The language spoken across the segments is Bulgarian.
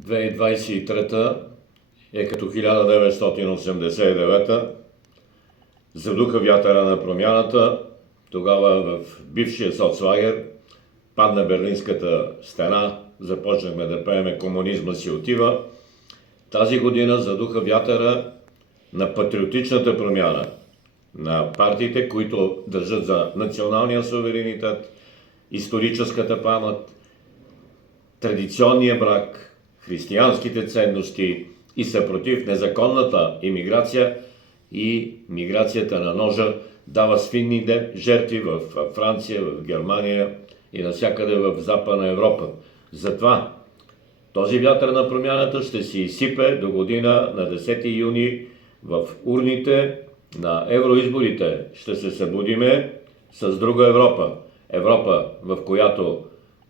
2023 е като 1989. Задуха вятъра на промяната. Тогава в бившия соцлагер падна Берлинската стена. Започнахме да пееме "Комунизма си отива". Тази година задуха вятъра на патриотичната промяна, на партиите, които държат за националния суверенитет, историческата памет, традиционния брак, християнските ценности и са против незаконната имиграция и миграцията на ножа. Дава свинни жертви в Франция, в Германия и навсякъде в Западна Европа. Затова този вятър на промяната ще се изсипе до година на 10 юни в урните на евроизборите. Ще се събудиме с друга Европа. Европа, в която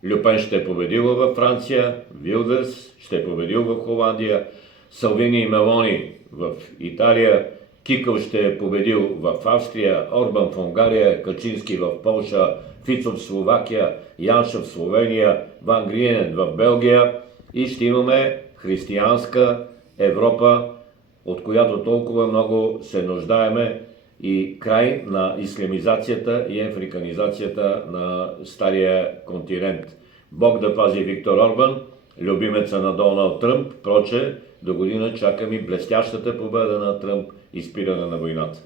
Льо Пен ще е победил във Франция, Вилдерс ще е победил в Холандия, Салвини и Мелони в Италия, Кикъл ще е победил в Австрия, Орбан в Унгария, Качински в Полша, Фицо в Словакия, Янша в Словения, Ван Гриенен в Белгия и ще имаме християнска Европа, от която толкова много се нуждаеме, и край на ислямизацията и африканизацията на стария континент. Бог да пази Виктор Орбан, любимеца на Доналд Тръмп. Проче, до година чакаме блестящата победа на Тръмп и спиране на войната.